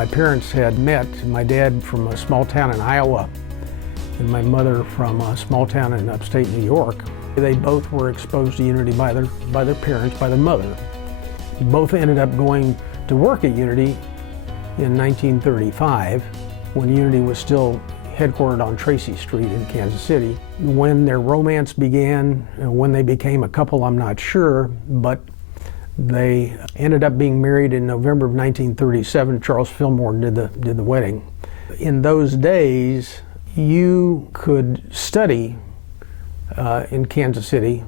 My parents had met, my dad from a small town in Iowa and my mother from a small town in upstate New York. They both were exposed to Unity by their parents, by their mother. Both ended up going to work at Unity in 1935 when Unity was still headquartered on Tracy Street in Kansas City. When their romance began, when they became a couple, I'm not sure, but they ended up being married in November of 1937. Charles Fillmore did the wedding. In those days, you could study in Kansas City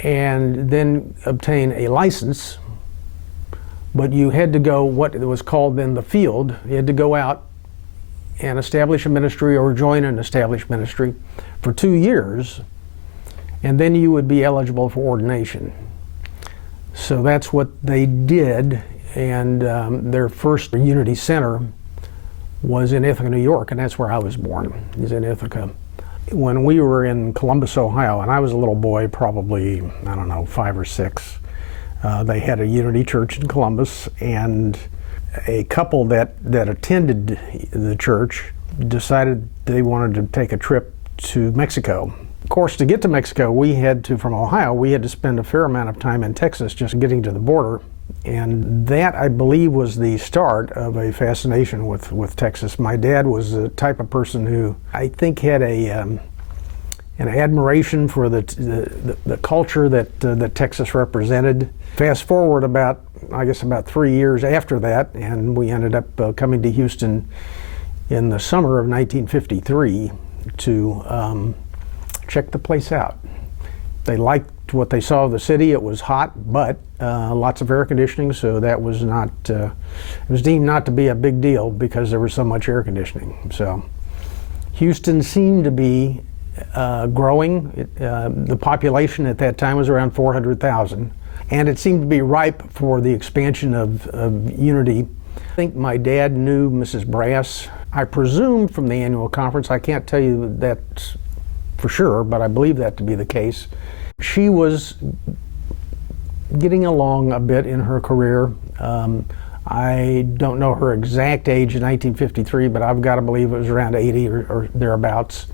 and then obtain a license, but you had to go what was called then the field. You had to go out and establish a ministry or join an established ministry for 2 years, and then you would be eligible for ordination. So that's what they did, and their first Unity Center was in Ithaca, New York, and that's where I was born, is in Ithaca. When we were in Columbus, Ohio, and I was a little boy, probably, I don't know, 5 or 6, they had a Unity church in Columbus, and a couple that attended the church decided they wanted to take a trip to Mexico. Of course, to get to Mexico, from Ohio, we had to spend a fair amount of time in Texas just getting to the border. And that, I believe, was the start of a fascination with Texas. My dad was the type of person who I think had an admiration for the culture that Texas represented. Fast forward about 3 years after that, and we ended up coming to Houston in the summer of 1953 to check the place out. They liked what they saw of the city. It was hot, but lots of air conditioning, so that was not, it was deemed not to be a big deal because there was so much air conditioning. So Houston seemed to be growing. The population at that time was around 400,000, and it seemed to be ripe for the expansion of Unity. I think my dad knew Mrs. Brass. I presume from the annual conference, I can't tell you that for sure, but I believe that to be the case. She was getting along a bit in her career. I don't know her exact age in 1953, but I've got to believe it was around 80 or thereabouts.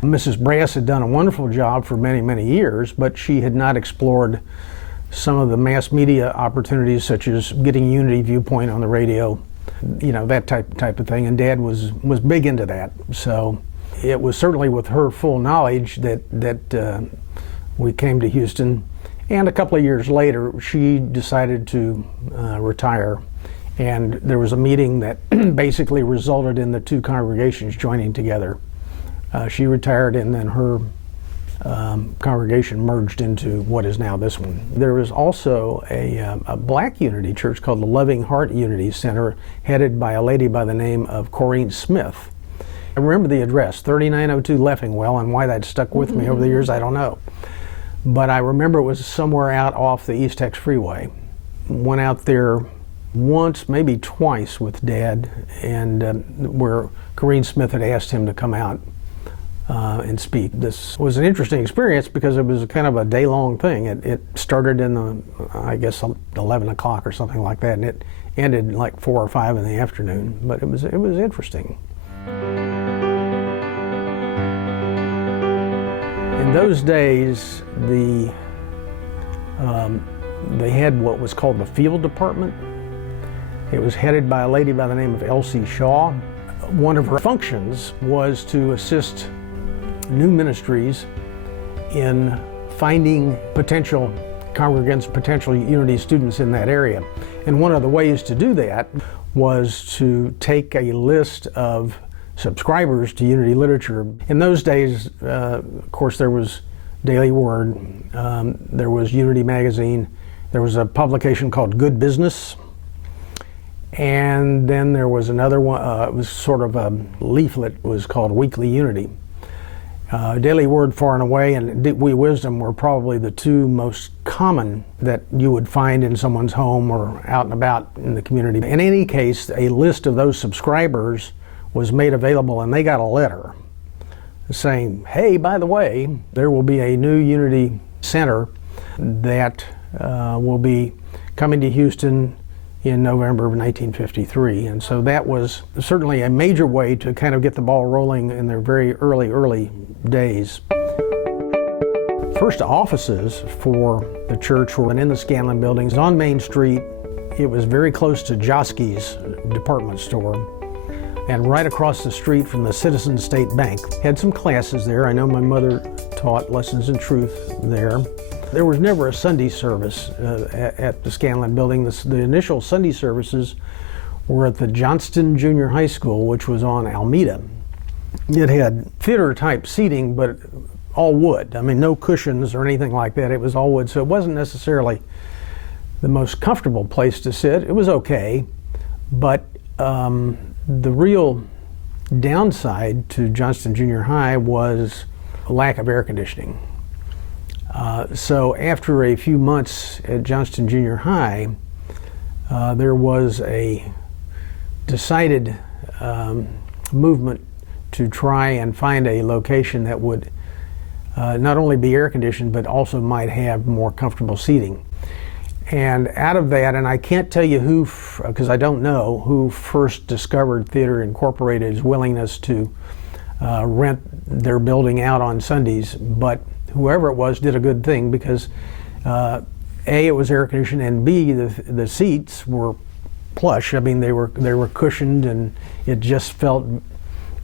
Mrs. Brass had done a wonderful job for many, many years, but she had not explored some of the mass media opportunities, such as getting Unity Viewpoint on the radio, that type of thing, and Dad was big into that. So it was certainly with her full knowledge that we came to Houston, and a couple of years later she decided to retire, and there was a meeting that basically resulted in the two congregations joining together. She retired, and then her congregation merged into what is now this one. There was also a black Unity church called the Loving Heart Unity Center, headed by a lady by the name of Corrine Smith. I remember the address, 3902 Leffingwell, and why that stuck with me over the years, I don't know. But I remember it was somewhere out off the East Tex Freeway. Went out there once, maybe twice with Dad, and where Corrine Smith had asked him to come out and speak. This was an interesting experience because it was kind of a day-long thing. It started in 11 o'clock or something like that, and it ended like 4 or 5 in the afternoon. But it was interesting. In those days, they had what was called the field department. It was headed by a lady by the name of Elsie Shaw. One of her functions was to assist new ministries in finding potential congregants, potential Unity students in that area. And one of the ways to do that was to take a list of subscribers to Unity literature. In those days, of course, there was Daily Word, there was Unity Magazine, there was a publication called Good Business, and then there was another one, it was sort of a leaflet, it was called Weekly Unity. Daily Word, far and away, and We Wisdom were probably the two most common that you would find in someone's home or out and about in the community. In any case, a list of those subscribers was made available, and they got a letter saying, hey, by the way, there will be a new Unity Center that will be coming to Houston in November of 1953. And so that was certainly a major way to kind of get the ball rolling in their very early days. First offices for the church were in the Scanlon buildings on Main Street. It was very close to Joski's department store, and right across the street from the Citizen State Bank. Had some classes there. I know my mother taught Lessons in Truth there. There was never a Sunday service at the Scanlon building. The initial Sunday services were at the Johnston Junior High School, which was on Alameda. It had theater-type seating, but all wood. I mean, no cushions or anything like that. It was all wood, so it wasn't necessarily the most comfortable place to sit. It was okay, but the real downside to Johnston Junior High was a lack of air conditioning. So after a few months at Johnston Junior High, there was a decided movement to try and find a location that would not only be air conditioned, but also might have more comfortable seating. And out of that, and I can't tell you who, because I don't know, who first discovered Theater Incorporated's willingness to rent their building out on Sundays, but whoever it was did a good thing, because A, it was air conditioned, and B, the seats were plush. I mean, they were cushioned, and it just felt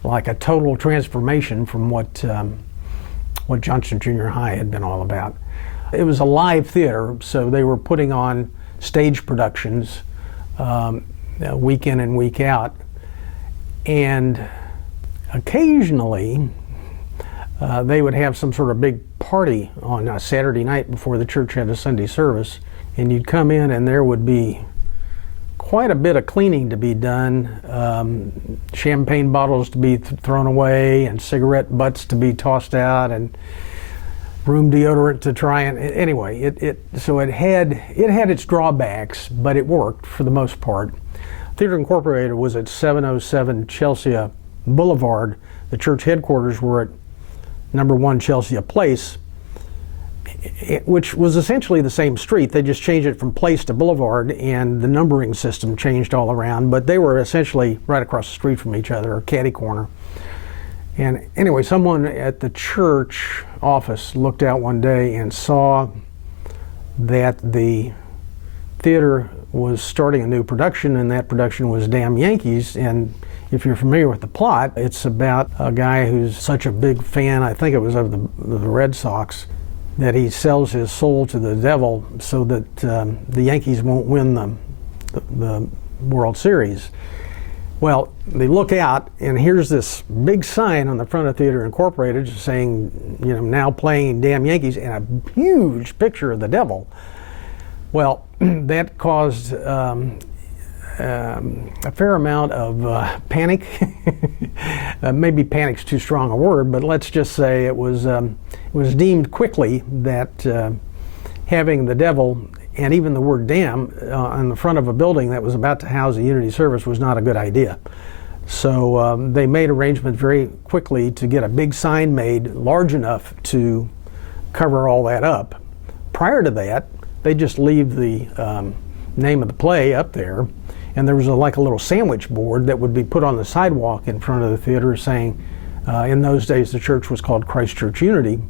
like a total transformation from what Johnston Junior High had been all about. It was a live theater, so they were putting on stage productions week in and week out, and occasionally they would have some sort of big party on a Saturday night before the church had a Sunday service, and you'd come in and there would be quite a bit of cleaning to be done, champagne bottles to be thrown away, and cigarette butts to be tossed out, and room deodorant to try and, anyway, it had its drawbacks, but it worked for the most part. Theater Incorporated was at 707 Chelsea Boulevard. The church headquarters were at number 1 Chelsea Place, which was essentially the same street. They just changed it from Place to Boulevard, and the numbering system changed all around, but they were essentially right across the street from each other, or catty corner. And anyway, someone at the church office looked out one day and saw that the theater was starting a new production, and that production was Damn Yankees. And if you're familiar with the plot, it's about a guy who's such a big fan, I think it was of the Red Sox, that he sells his soul to the devil so that the Yankees won't win the World Series. Well, they look out, and here's this big sign on the front of Theater Incorporated saying, you know, now playing Damn Yankees, and a huge picture of the devil. Well, that caused a fair amount of panic. Maybe panic's too strong a word, but let's just say it was deemed quickly that having the devil and even the word damn on the front of a building that was about to house a Unity service was not a good idea. So they made arrangements very quickly to get a big sign made large enough to cover all that up. Prior to that, they just leave the name of the play up there, and there was like a little sandwich board that would be put on the sidewalk in front of the theater saying, in those days the church was called Christ Church Unity,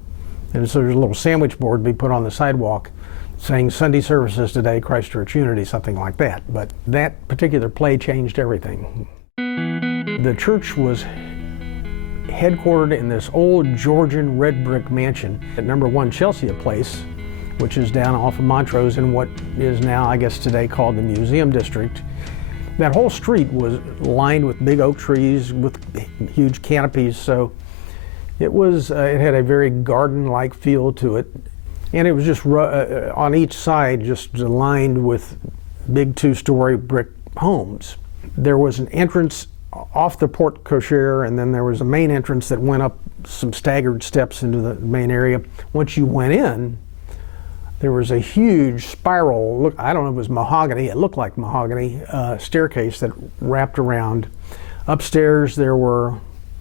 and so there's a little sandwich board be put on the sidewalk saying Sunday services today, Christ Church Unity, something like that. But that particular play changed everything. The church was headquartered in this old Georgian red brick mansion at number 1 Chelsea Place, which is down off of Montrose in what is now, I guess today, called the Museum District. That whole street was lined with big oak trees with huge canopies, so it had a very garden-like feel to it. And it was just on each side, just lined with big 2-story brick homes. There was an entrance off the porte cochere, and then there was a main entrance that went up some staggered steps into the main area. Once you went in, there was a huge spiral, look, I don't know if it was mahogany, it looked like mahogany, staircase that wrapped around. Upstairs there were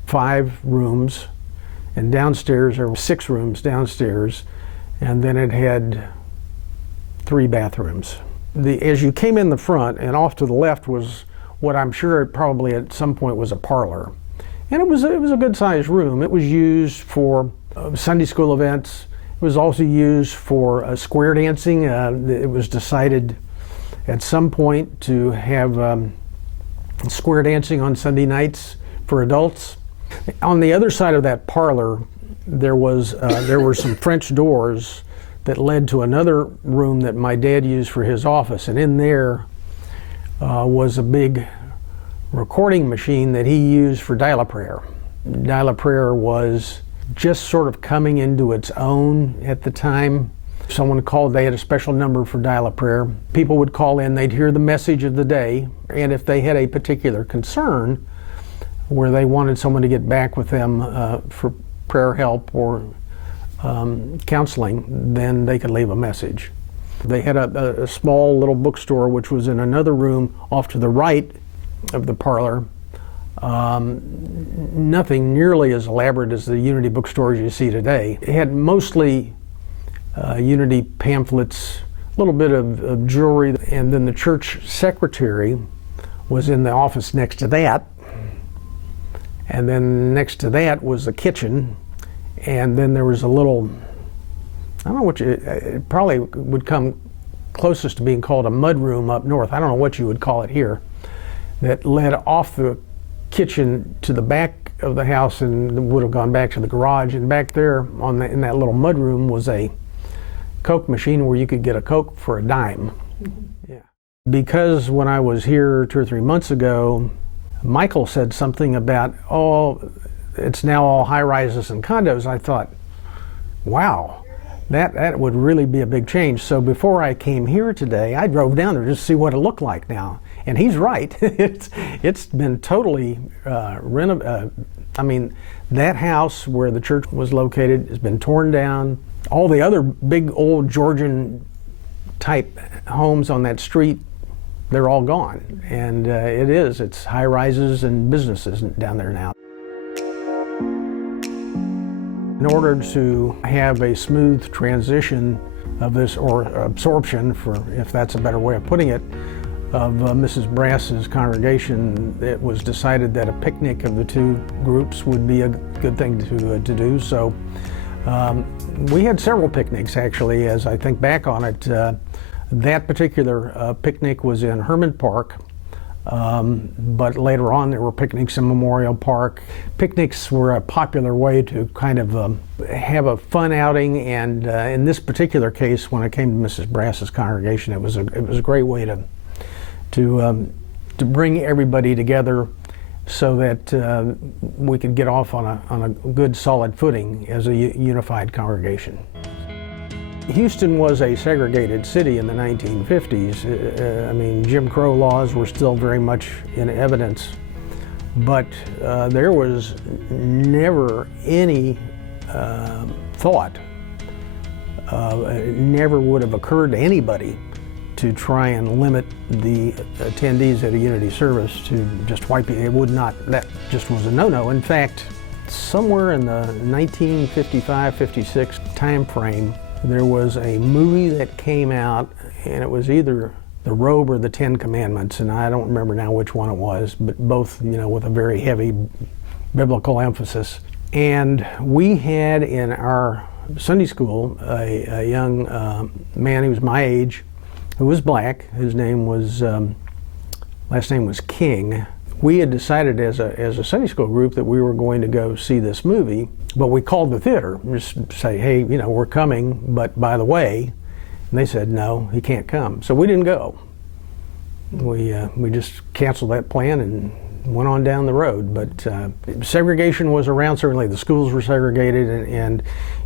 5 rooms, and downstairs there were 6 rooms downstairs. And then it had 3 bathrooms. as you came in the front, and off to the left was what I'm sure probably at some point was a parlor. And it was a good-sized room. It was used for Sunday school events. It was also used for square dancing. It was decided at some point to have square dancing on Sunday nights for adults. On the other side of that parlor, there were some French doors that led to another room that my dad used for his office, and in there was a big recording machine that he used for dial-a-prayer. Dial-a-prayer was just sort of coming into its own at the time. Someone called, they had a special number for dial-a-prayer. People would call in, they'd hear the message of the day, and if they had a particular concern where they wanted someone to get back with them for prayer help or counseling, then they could leave a message. They had a small little bookstore which was in another room off to the right of the parlor. Nothing nearly as elaborate as the Unity bookstores you see today. It had mostly Unity pamphlets, a little bit of jewelry, and then the church secretary was in the office next to that. And then next to that was the kitchen, and then there was a little, I don't know what it probably would come closest to being called a mud room up north. I don't know what you would call it here, that led off the kitchen to the back of the house and would have gone back to the garage. And back there in that little mud room was a Coke machine where you could get a Coke for a dime. Mm-hmm. Yeah. Because when I was here 2 or 3 months ago, Michael said something about, oh, it's now all high-rises and condos. I thought, wow, that would really be a big change. So before I came here today, I drove down there just to see what it looked like now. And he's right. It's been totally renovated. I mean, that house where the church was located has been torn down. All the other big old Georgian type homes on that street, they're all gone. And it's high rises and businesses down there now. In order to have a smooth transition of this, or absorption, if that's a better way of putting it, of Mrs. Brass's congregation, it was decided that a picnic of the two groups would be a good thing to do. So we had several picnics, actually, as I think back on it. That particular picnic was in Herman Park, but later on there were picnics in Memorial Park. Picnics were a popular way to kind of have a fun outing, and in this particular case, when it came to Mrs. Brass's congregation, it was a great way to bring everybody together so that we could get off on a good solid footing as a unified congregation. Houston was a segregated city in the 1950s. I mean, Jim Crow laws were still very much in evidence, but there was never any thought, it never would have occurred to anybody to try and limit the attendees at a Unity service to just white people. It would not, that just was a no-no. In fact, somewhere in the 1955-56 time frame, there was a movie that came out, and it was either The Robe or The Ten Commandments, and I don't remember now which one it was, but both, with a very heavy biblical emphasis. And we had in our Sunday school a young man who was my age, who was black. His name was, last name was King. We had decided as a Sunday school group that we were going to go see this movie, but we called the theater, just say, hey, we're coming, but by the way, and they said, no, he can't come. So we didn't go. We just canceled that plan and went on down the road. But segregation was around, certainly the schools were segregated, and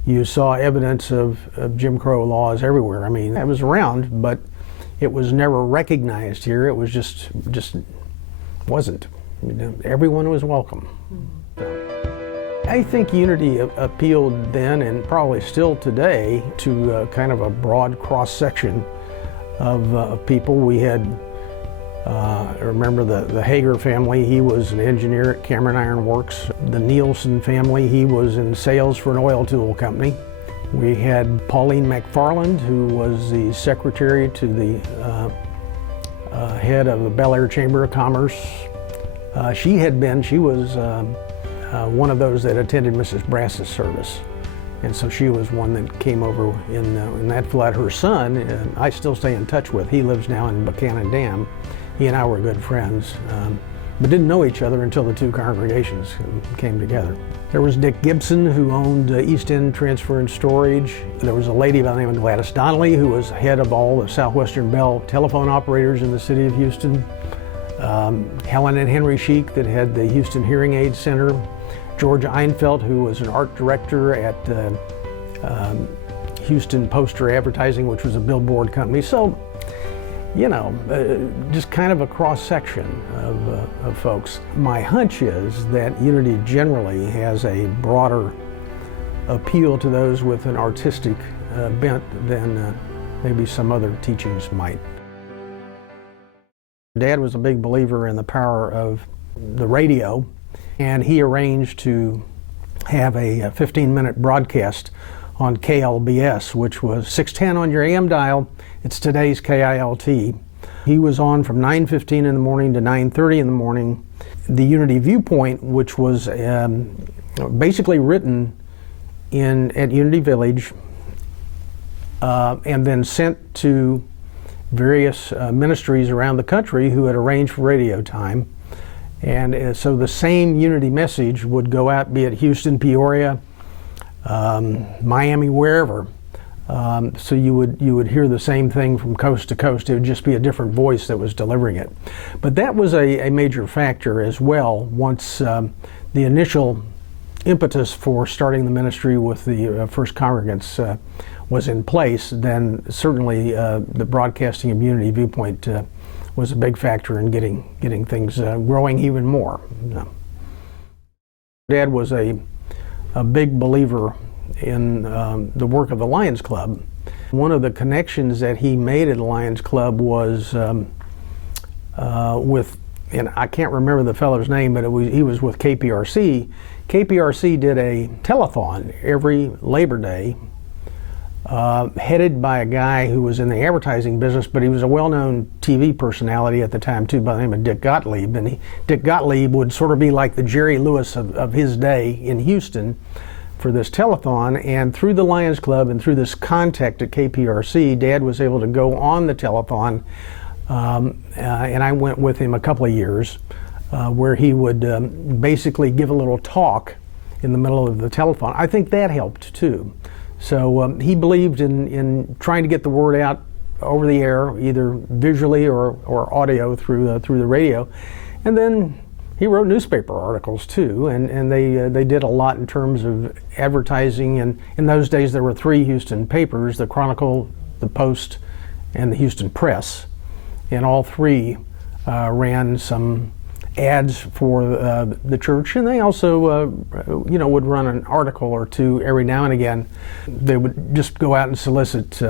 you saw evidence of Jim Crow laws everywhere. I mean, it was around, but it was never recognized here. It was just wasn't. Everyone was welcome. I think Unity appealed then, and probably still today, to kind of a broad cross-section of people. We had, I remember the Hager family. He was an engineer at Cameron Iron Works. The Nielsen family, he was in sales for an oil tool company. We had Pauline McFarland, who was the secretary to the head of the Bel Air Chamber of Commerce. She was one of those that attended Mrs. Brass's service. And so she was one that came over in that flood. Her son, I still stay in touch with. He lives now in Buchanan Dam. He and I were good friends, but didn't know each other until the two congregations came together. There was Dick Gibson, who owned East End Transfer and Storage. There was a lady by the name of Gladys Donnelly, who was head of all the Southwestern Bell telephone operators in the city of Houston. Helen and Henry Sheik, that had the Houston Hearing Aid Center. George Einfeld, who was an art director at Houston Poster Advertising, which was a billboard company. So, you know, just kind of a cross-section of folks. My hunch is that Unity generally has a broader appeal to those with an artistic bent than maybe some other teachings might. Dad was a big believer in the power of the radio, and he arranged to have a 15-minute broadcast on KLBS, which was 610 on your AM dial. It's today's KILT. He was on from 9:15 in the morning to 9:30 in the morning. The Unity Viewpoint, which was basically written at Unity Village and then sent to various ministries around the country who had arranged for radio time. And so the same Unity message would go out, be it Houston, Peoria, Miami, wherever. So you would hear the same thing from coast to coast. It would just be a different voice that was delivering it. But that was a major factor as well. Once the initial impetus for starting the ministry with the first congregants was in place, then certainly the broadcasting of Unity Viewpoint was a big factor in getting things growing even more. Dad was a big believer in the work of the Lions Club. One of the connections that he made at the Lions Club was with, and I can't remember the fellow's name, but he was with KPRC. KPRC did a telethon every Labor Day, headed by a guy who was in the advertising business, but he was a well-known TV personality at the time too, by the name of Dick Gottlieb. And Dick Gottlieb would sort of be like the Jerry Lewis of his day in Houston for this telethon. And through the Lions Club and through this contact at KPRC, Dad was able to go on the telethon, and I went with him a couple of years, where he would basically give a little talk in the middle of the telethon. I think that helped too. So he believed in trying to get the word out over the air, either visually or audio through the radio. And then he wrote newspaper articles too, and they did a lot in terms of advertising. And in those days there were 3 Houston papers: the Chronicle, the Post, and the Houston Press. And all 3 ran some ads for the church, and they also would run an article or two every now and again. They would just go out and solicit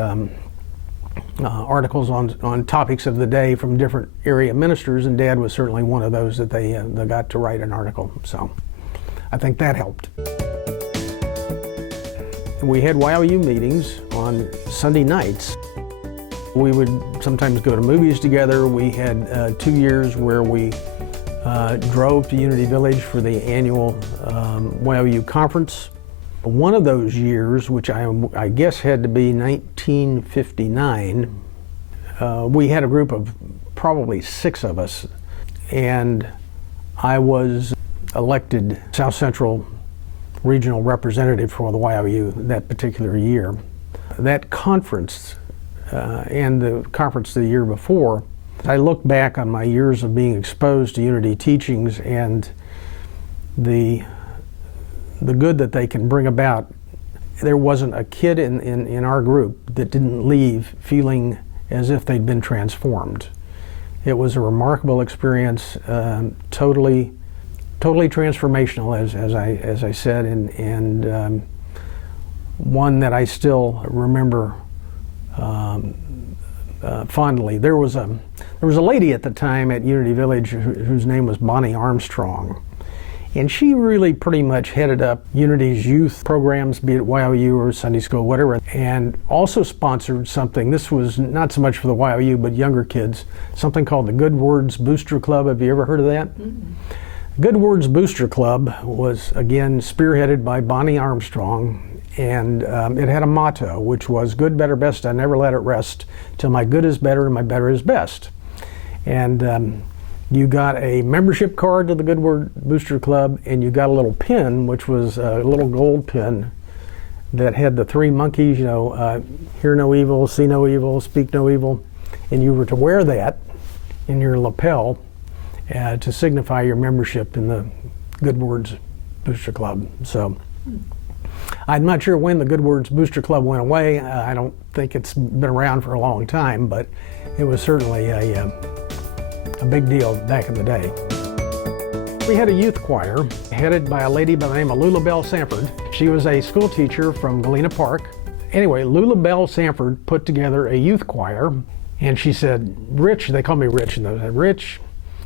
articles on topics of the day from different area ministers, and Dad was certainly one of those that they got to write an article. So I think that helped. We had YOU meetings on Sunday nights. We would sometimes go to movies together. We had 2 years where we drove to Unity Village for the annual YOU conference. One of those years, which I guess had to be 1959, we had a group of probably 6 of us, and I was elected South Central Regional Representative for the YOU that particular year. That conference and the conference the year before, I look back on my years of being exposed to Unity teachings and the good that they can bring about. There wasn't a kid in our group that didn't leave feeling as if they'd been transformed. It was a remarkable experience, totally transformational, as I said, and one that I still remember fondly. There was a lady at the time at Unity Village whose name was Bonnie Armstrong, And she really pretty much headed up Unity's youth programs, be it YOU or Sunday school, whatever, and also sponsored something. This was not so much for the YOU, but younger kids, something called the Good Words Booster Club. Have you ever heard of that? Mm-hmm. Good Words Booster Club was, again, spearheaded by Bonnie Armstrong, and it had a motto, which was good, better, best, I never let it rest, till my good is better and my better is best. And you got a membership card to the Good Word Booster Club, and you got a little pin, which was a little gold pin that had the three monkeys, you know, hear no evil, see no evil, speak no evil. And you were to wear that in your lapel to signify your membership in the Good Words Booster Club. So I'm not sure when the Good Words Booster Club went away. I don't think it's been around for a long time, but it was certainly a big deal back in the day. We had a youth choir headed by a lady by the name of Lulabelle Sanford. She was a school teacher from Galena Park. Anyway, Lulabelle Sanford put together a youth choir, and she said, Rich, they call me Rich, and they said, Rich,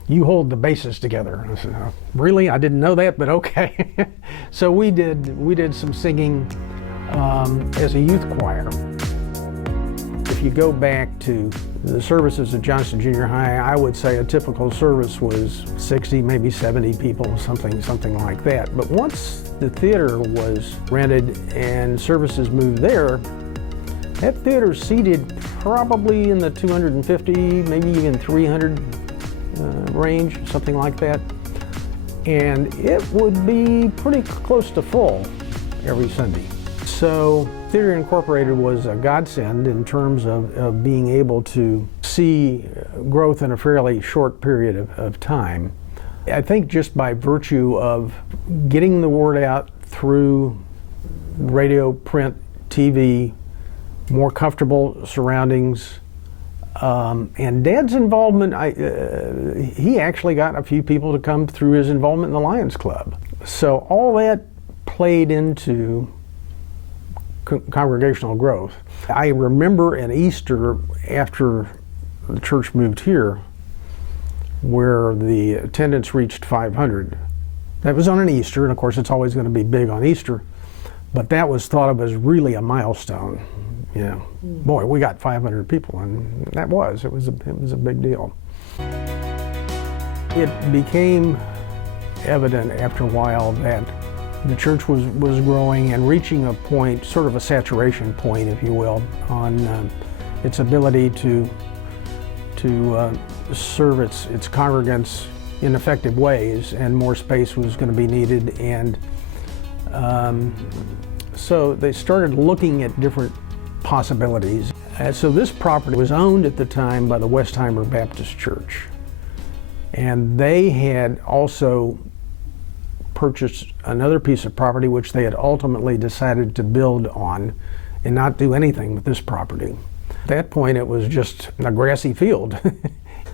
you hold the basses together. I said, oh, really? I didn't know that, but okay. So we did some singing as a youth choir. If you go back to the services at Johnston Junior High, I would say a typical service was 60, maybe 70 people, something like that. But once the theater was rented and services moved there, that theater seated probably in the 250, maybe even 300 range, something like that. And it would be pretty close to full every Sunday. So Theater Incorporated was a godsend in terms of being able to see growth in a fairly short period of time. I think just by virtue of getting the word out through radio, print, TV, more comfortable surroundings, and Dad's involvement, he actually got a few people to come through his involvement in the Lions Club. So all that played into congregational growth. I remember an Easter after the church moved here where the attendance reached 500. That was on an Easter, and of course it's always going to be big on Easter, but that was thought of as really a milestone. You know, boy, we got 500 people, and it was a big deal. It became evident after a while that the church was growing and reaching a point, sort of a saturation point, if you will, on its ability to serve its congregants in effective ways, and more space was going to be needed. And so they started looking at different possibilities. So this property was owned at the time by the Westheimer Baptist Church, and they had also purchased another piece of property which they had ultimately decided to build on and not do anything with this property. At that point it was just a grassy field.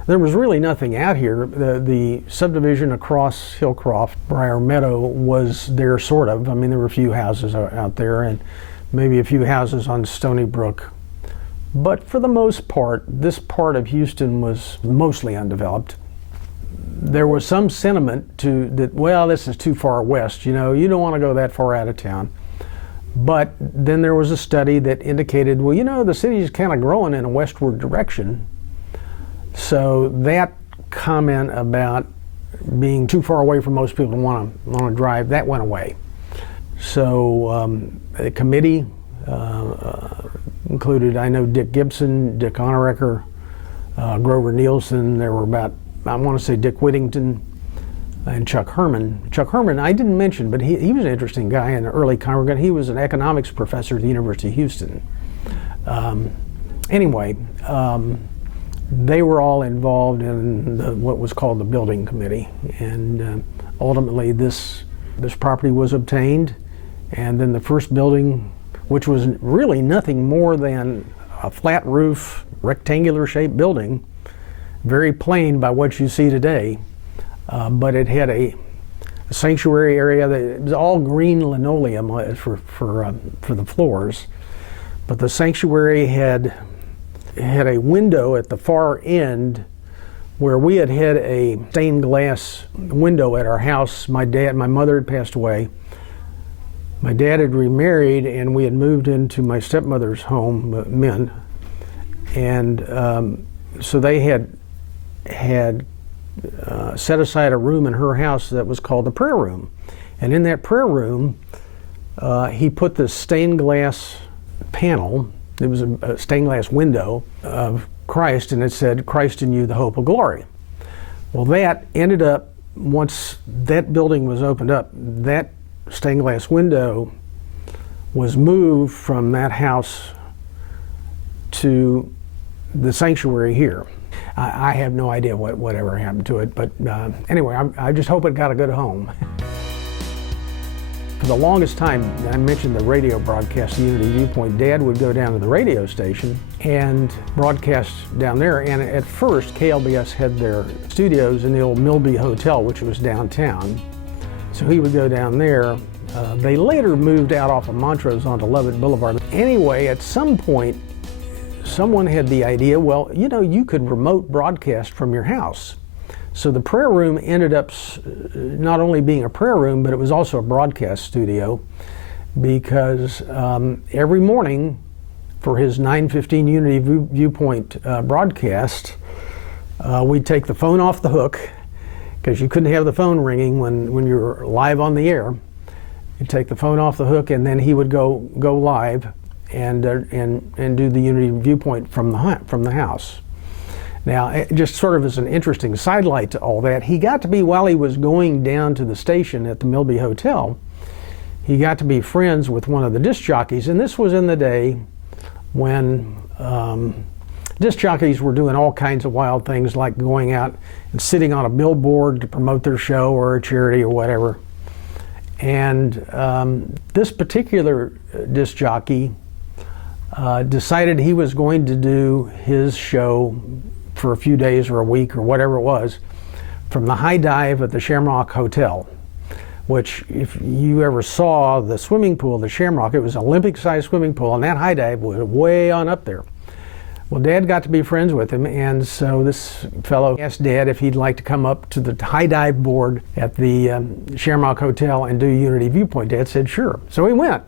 There was really nothing out here. The subdivision across Hillcroft, Briar Meadow, was there sort of. I mean, there were a few houses out there and maybe a few houses on Stony Brook. But for the most part, this part of Houston was mostly undeveloped. There was some sentiment that, well, this is too far west, you know, you don't want to go that far out of town. But then there was a study that indicated, well, you know, the city's kind of growing in a westward direction. So that comment about being too far away from most people to want to drive, that went away. So the committee included, I know, Dick Gibson, Dick Honorecker, Grover Nielsen. There were about, I want to say, Dick Whittington and Chuck Herman. Chuck Herman, I didn't mention, but he was an interesting guy, an early congregant. He was an economics professor at the University of Houston. Anyway, they were all involved in what was called the building committee, and ultimately this property was obtained, and then the first building, which was really nothing more than a flat roof, rectangular shaped building, very plain by what you see today, but it had a sanctuary area that it was all green linoleum for the floors, but the sanctuary had a window at the far end where we had a stained glass window at our house. My mother had passed away. My dad had remarried, and we had moved into my stepmother's home, Min. And so they had set aside a room in her house that was called the prayer room. And in that prayer room, he put this stained glass panel. It was a stained glass window of Christ, and it said, "Christ in you, the hope of glory." Well, that ended up, once that building was opened up, that stained glass window was moved from that house to the sanctuary here. I have no idea whatever happened to it, but anyway, I just hope it got a good home. For the longest time, I mentioned the radio broadcast, Unity Viewpoint. Dad would go down to the radio station and broadcast down there. And at first, KLBS had their studios in the old Milby Hotel, which was downtown. So he would go down there. They later moved out off of Montrose onto Lovett Boulevard. Anyway, at some point, someone had the idea, well, you know, you could remote broadcast from your house. So the prayer room ended up not only being a prayer room, but it was also a broadcast studio, because every morning for his 9:15 Unity Viewpoint broadcast, we'd take the phone off the hook, because you couldn't have the phone ringing when you were live on the air. You'd take the phone off the hook, and then he would go live and do the Unity Viewpoint from the house. Now, just sort of as an interesting sidelight to all that, he got to be, while he was going down to the station at the Milby Hotel, he got to be friends with one of the disc jockeys, and this was in the day when disc jockeys were doing all kinds of wild things, like going out and sitting on a billboard to promote their show or a charity or whatever. And this particular disc jockey decided he was going to do his show for a few days or a week or whatever it was from the high dive at the Shamrock Hotel, which, if you ever saw the swimming pool, the Shamrock, it was an Olympic-sized swimming pool, and that high dive was way on up there. Well, Dad got to be friends with him, and so this fellow asked Dad if he'd like to come up to the high dive board at the Shamrock Hotel and do Unity Viewpoint. Dad said sure. So he went,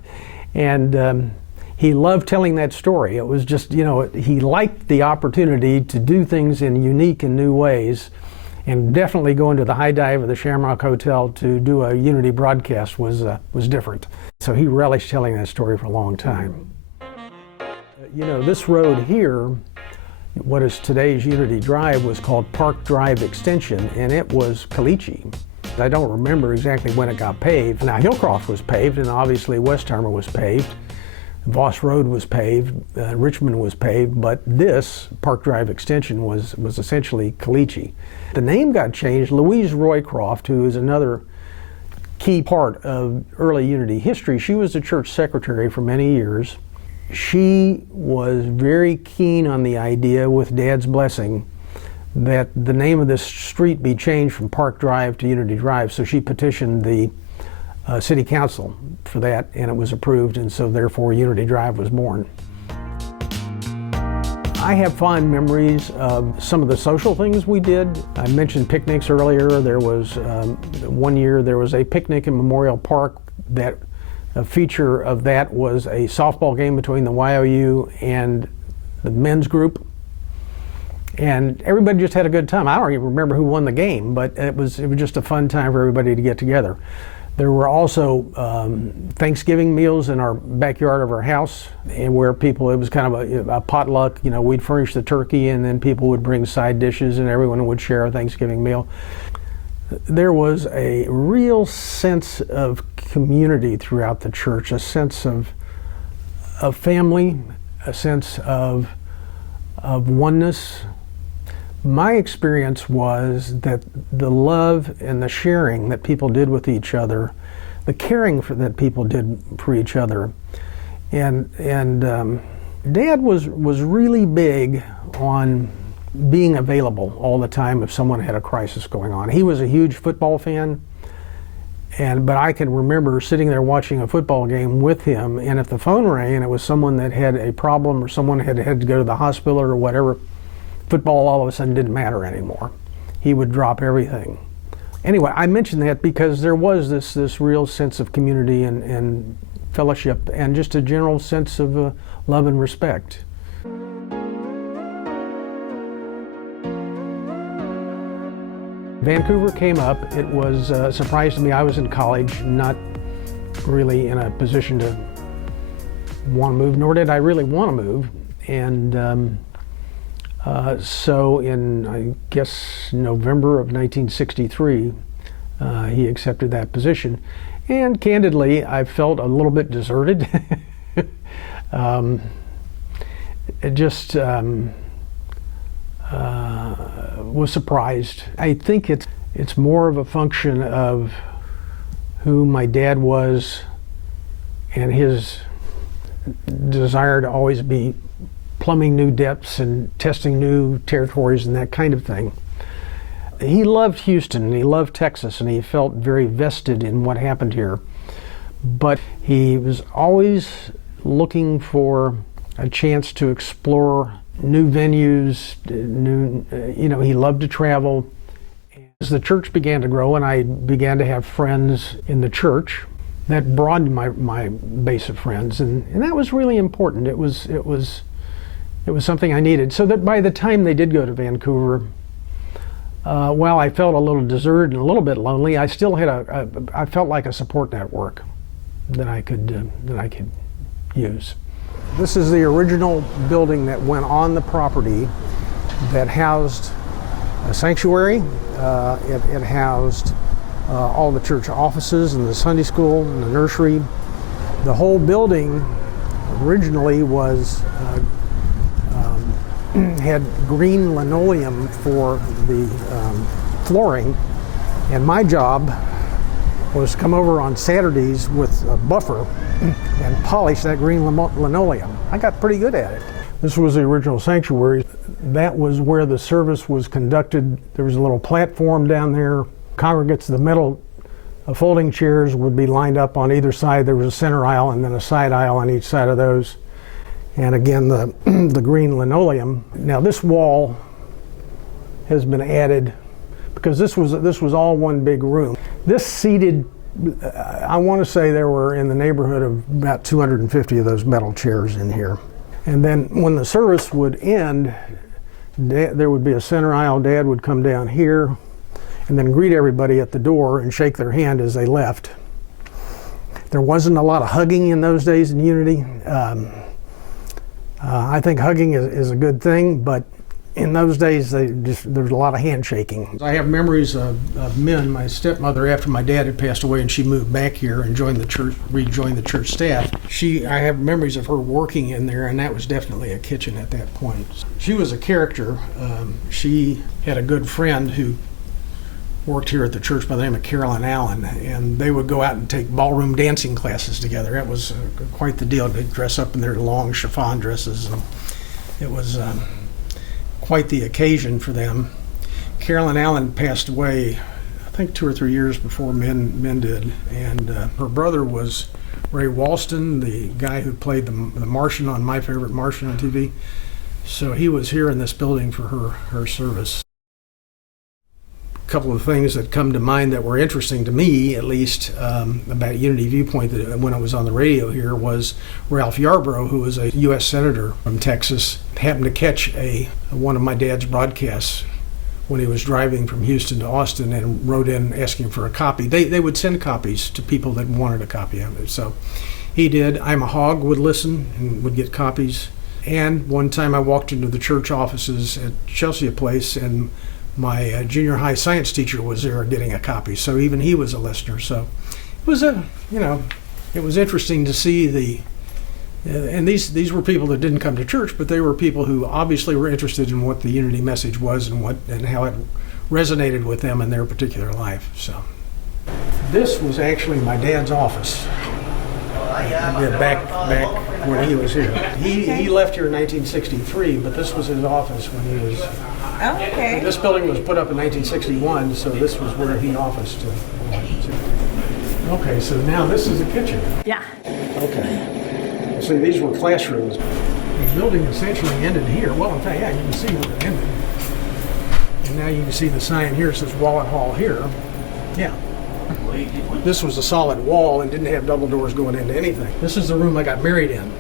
and he loved telling that story. It was just, you know, he liked the opportunity to do things in unique and new ways, and definitely going to the high dive of the Shamrock Hotel to do a Unity broadcast was different. So he relished telling that story for a long time. You know, this road here, what is today's Unity Drive, was called Park Drive Extension, and it was caliche. I don't remember exactly when it got paved. Now, Hillcroft was paved, and obviously Westheimer was paved. Voss Road was paved, Richmond was paved, but this Park Drive Extension was essentially caliche. The name got changed. Louise Roycroft, who is another key part of early Unity history, she was the church secretary for many years. She was very keen on the idea, with Dad's blessing, that the name of this street be changed from Park Drive to Unity Drive, so she petitioned the City Council for that, and it was approved, and so therefore Unity Drive was born. I have fond memories of some of the social things we did. I mentioned picnics earlier. There was one year there was a picnic in Memorial Park. That a feature of that was a softball game between the YOU and the men's group, and everybody just had a good time. I don't even remember who won the game, but it was just a fun time for everybody to get together. There were also Thanksgiving meals in our backyard of our house, and where people, it was kind of a potluck. You know, we'd furnish the turkey, and then people would bring side dishes, and everyone would share a Thanksgiving meal. There was a real sense of community throughout the church, a sense of family, a sense of oneness. My experience was that the love and the sharing that people did with each other, the caring that people did for each other, and Dad was really big on being available all the time if someone had a crisis going on. He was a huge football fan, but I can remember sitting there watching a football game with him, and if the phone rang and it was someone that had a problem or someone had to go to the hospital or whatever, football all of a sudden didn't matter anymore. he would drop everything. Anyway, I mention that because there was this real sense of community and fellowship and just a general sense of love and respect. Vancouver came up. It was a surprise to me. I was in college, not really in a position to want to move, nor did I really want to move. And so in, I guess, November of 1963, he accepted that position. And candidly, I felt a little bit deserted. It just was surprised. I think it's more of a function of who my dad was and his desire to always be plumbing new depths and testing new territories and that kind of thing. He loved Houston and he loved Texas and he felt very vested in what happened here. But he was always looking for a chance to explore new venues, he loved to travel. As the church began to grow and I began to have friends in the church, that broadened my base of friends, and that was really important. It was something I needed. So that by the time they did go to Vancouver, while I felt a little deserted and a little bit lonely, I still had I felt like a support network that I could use. This is the original building that went on the property that housed a sanctuary. It housed all the church offices and the Sunday school and the nursery. The whole building originally was had green linoleum for the flooring, and my job was to come over on Saturdays with a buffer and polish that green linoleum. I got pretty good at it. This was the original sanctuary. That was where the service was conducted. There was a little platform down there. Congregates, the metal folding chairs would be lined up on either side. There was a center aisle and then a side aisle on each side of those. And again, the green linoleum. Now this wall has been added because this was all one big room. This seated, I want to say there were in the neighborhood of about 250 of those metal chairs in here. And then when the service would end, there would be a center aisle. Dad would come down here and then greet everybody at the door and shake their hand as they left. There wasn't a lot of hugging in those days in Unity. I think hugging is a good thing, but in those days, there was a lot of handshaking. I have memories of Min, my stepmother, after my dad had passed away and she moved back here and rejoined the church staff. I have memories of her working in there, and that was definitely a kitchen at that point. She was a character. She had a good friend who worked here at the church by the name of Carolyn Allen, and they would go out and take ballroom dancing classes together. That was quite the deal. They'd dress up in their long chiffon dresses, and it was quite the occasion for them. Carolyn Allen passed away, I think 2 or 3 years before Min did, and her brother was Ray Walston, the guy who played the Martian on My Favorite Martian on TV. So he was here in this building for her service. A couple of things that come to mind that were interesting to me, at least, about Unity Viewpoint that when I was on the radio here was Ralph Yarborough, who was a U.S. Senator from Texas, happened to catch one of my dad's broadcasts when he was driving from Houston to Austin and wrote in asking for a copy. They would send copies to people that wanted a copy of it. So he did. I'm a Hog would listen and would get copies. And one time I walked into the church offices at Chelsea Place, and my junior high science teacher was there getting a copy, so even he was a listener. So it was it was interesting to see and these were people that didn't come to church, but they were people who obviously were interested in what the Unity message was and how it resonated with them in their particular life. So this was actually my dad's office. Back when he was here. He left here in 1963, but this was his office when he was. Oh, okay. This building was put up in 1961, so this was where he officed. Okay, so now this is the kitchen. Yeah. Okay. So these were classrooms. The building essentially ended here. Well, in fact, yeah, you can see where it ended. And Now you can see the sign here says Wallet Hall here. Yeah. This was a solid wall and didn't have double doors going into anything. This is the room I got married in.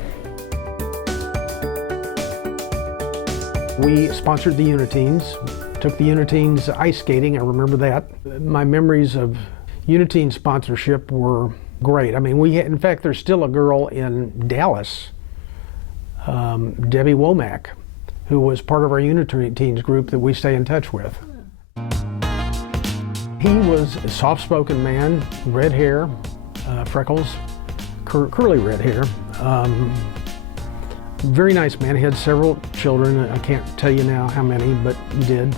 We sponsored the Uniteens, took the Uniteens ice skating, I remember that. My memories of Uniteen sponsorship were great. I mean, in fact, there's still a girl in Dallas, Debbie Womack, who was part of our Uniteens group that we stay in touch with. He was a soft-spoken man, red hair, freckles, curly red hair. Very nice man. He had several children. I can't tell you now how many, but he did.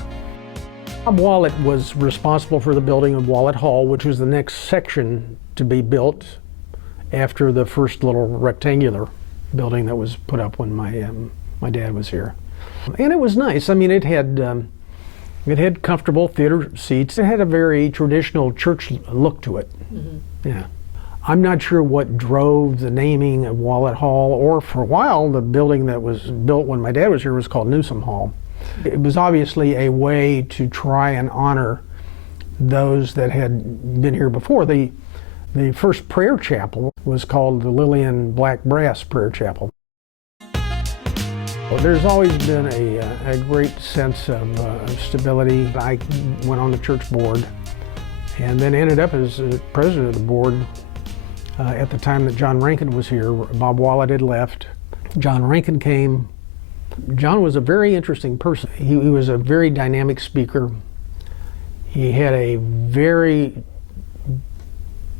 Bob Wallet was responsible for the building of Wallet Hall, which was the next section to be built after the first little rectangular building that was put up when my dad was here. And it was nice. I mean, it had comfortable theater seats. It had a very traditional church look to it. Mm-hmm. Yeah. I'm not sure what drove the naming of Wallet Hall, or for a while, the building that was built when my dad was here was called Newsum Hall. It was obviously a way to try and honor those that had been here before. The first prayer chapel was called the Lillian Black Brass Prayer Chapel. Well, there's always been a great sense of stability. I went on the church board and then ended up as president of the board at the time that John Rankin was here. Bob Wallet had left. John Rankin came. John was a very interesting person. He was a very dynamic speaker. He had a very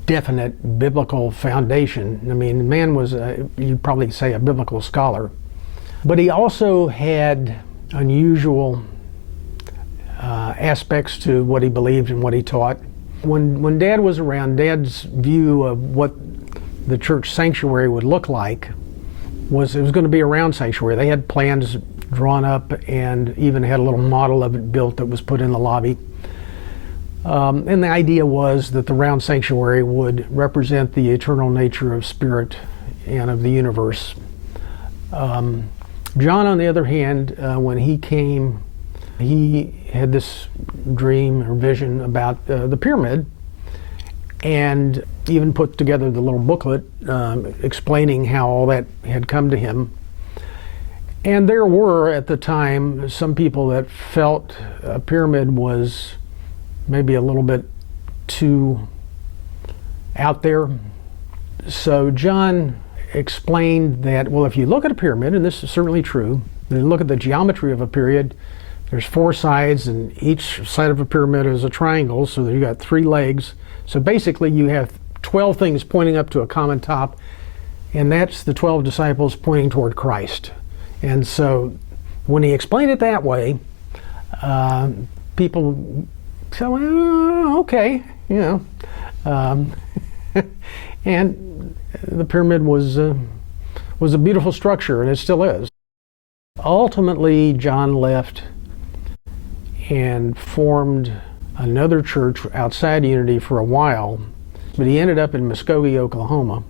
definite biblical foundation. I mean, the man was, you'd probably say, a biblical scholar. But he also had unusual aspects to what he believed and what he taught. When Dad was around, Dad's view of what the church sanctuary would look like was it was going to be a round sanctuary. They had plans drawn up and even had a little model of it built that was put in the lobby. And the idea was that the round sanctuary would represent the eternal nature of spirit and of the universe. John, on the other hand, when he came, he had this dream or vision about the pyramid, and even put together the little booklet explaining how all that had come to him. And there were, at the time, some people that felt a pyramid was maybe a little bit too out there. So John explained that, well, if you look at a pyramid, and this is certainly true, then look at the geometry of a pyramid, there's 4 sides, and each side of a pyramid is a triangle, so you got 3 legs. So basically you have 12 things pointing up to a common top, and that's the 12 disciples pointing toward Christ. And so when he explained it that way, people said, well, okay, you know. And the pyramid was a beautiful structure, and it still is. Ultimately, John left and formed another church outside Unity for a while, but he ended up in Muskogee, Oklahoma.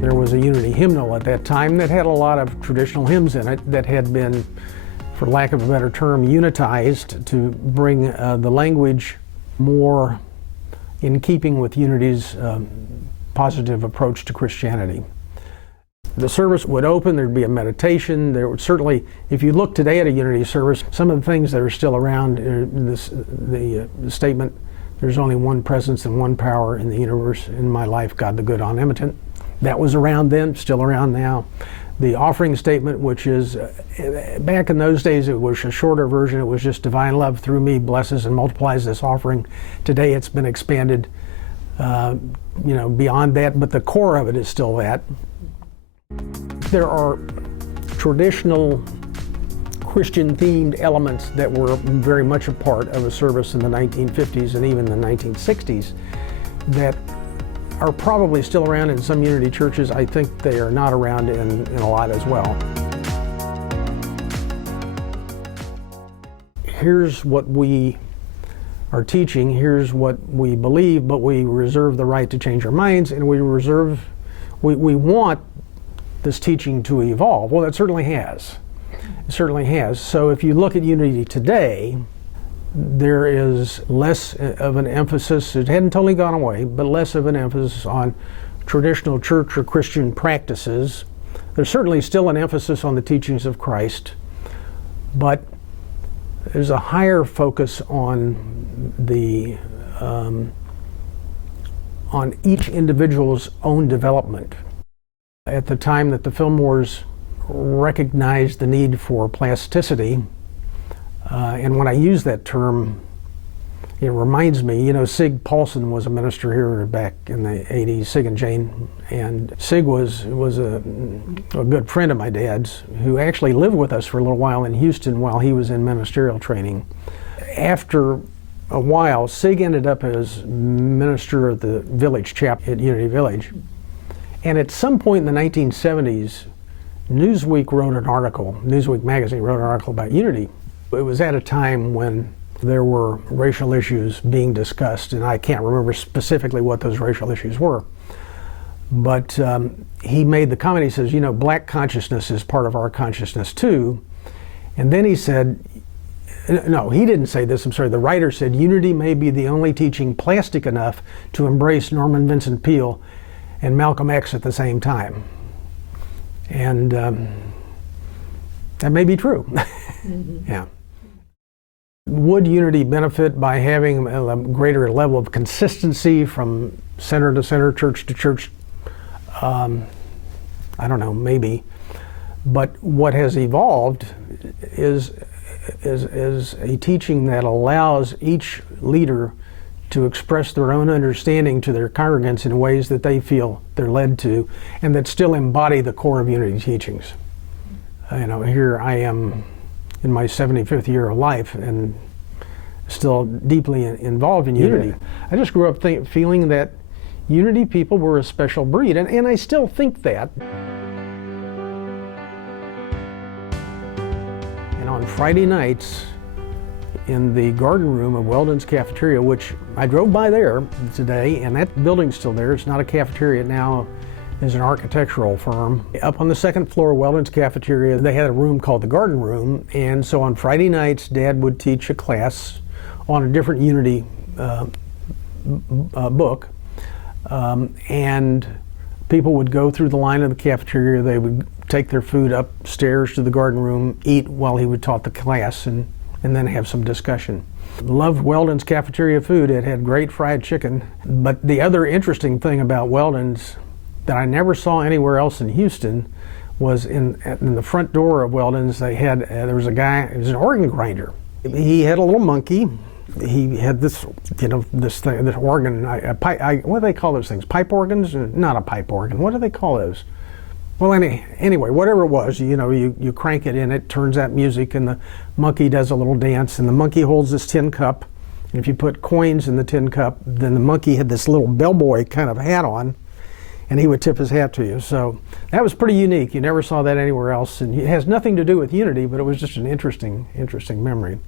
There was a Unity hymnal at that time that had a lot of traditional hymns in it that had been, for lack of a better term, unitized to bring the language more in keeping with Unity's positive approach to Christianity. The service would open, there'd be a meditation. There would certainly, if you look today at a Unity service, some of the things that are still around, the statement, there's only one presence and one power in the universe, in my life, God the good omnipotent. That was around then, still around now. The offering statement, which is, back in those days, it was a shorter version. It was just divine love through me blesses and multiplies this offering. Today it's been expanded beyond that, but the core of it is still that. There are traditional Christian-themed elements that were very much a part of a service in the 1950s and even the 1960s that are probably still around in some Unity churches. I think they are not around in a lot as well. Here's what we are teaching, here's what we believe, but we reserve the right to change our minds, and we want this teaching to evolve? Well, it certainly has. It certainly has. So if you look at unity today, there is less of an emphasis, it hadn't totally gone away, but less of an emphasis on traditional church or Christian practices. There's certainly still an emphasis on the teachings of Christ, but there's a higher focus on the on each individual's own development. At the time that the Fillmores recognized the need for plasticity, and when I use that term, it reminds me, you know, Sig Paulson was a minister here back in the 80s, Sig and Jane, and Sig was a good friend of my dad's who actually lived with us for a little while in Houston while he was in ministerial training. After a while, Sig ended up as minister of the village chapel at Unity Village, and at some point in the 1970s, Newsweek wrote an article, Newsweek magazine wrote an article about unity. It was at a time when there were racial issues being discussed, and I can't remember specifically what those racial issues were. But he made the comment, he says, you know, black consciousness is part of our consciousness too. And then he said, no, he didn't say this, I'm sorry, the writer said, unity may be the only teaching plastic enough to embrace Norman Vincent Peale and Malcolm X at the same time. And that may be true. Yeah. Would unity benefit by having a greater level of consistency from center to center, church to church? I don't know, maybe. But what has evolved is a teaching that allows each leader to express their own understanding to their congregants in ways that they feel they're led to, and that still embody the core of unity teachings. You know, here I am in my 75th year of life and still deeply involved in unity. Yeah. I just grew up feeling that unity people were a special breed, and I still think that. And on Friday nights, in the garden room of Weldon's Cafeteria, which I drove by there today, and that building's still there. It's not a cafeteria now, is an architectural firm. Up on the second floor of Weldon's Cafeteria, they had a room called the Garden Room, and so on Friday nights, Dad would teach a class on a different unity book, and people would go through the line of the cafeteria. They would take their food upstairs to the garden room, eat while he would taught the class, and then have some discussion. Loved Weldon's cafeteria food. It had great fried chicken. But the other interesting thing about Weldon's that I never saw anywhere else in Houston was in the front door of Weldon's, they had, there was a guy, he was an organ grinder. He had a little monkey. He had this, you know, this thing, this organ, what do they call those things? Pipe organs? Not a pipe organ. What do they call those? Well, anyway, whatever it was, you know, you crank it in, it turns out music, and the monkey does a little dance, and the monkey holds this tin cup, and if you put coins in the tin cup, then the monkey had this little bellboy kind of hat on, and he would tip his hat to you. So that was pretty unique. You never saw that anywhere else, and it has nothing to do with unity, but it was just an interesting memory.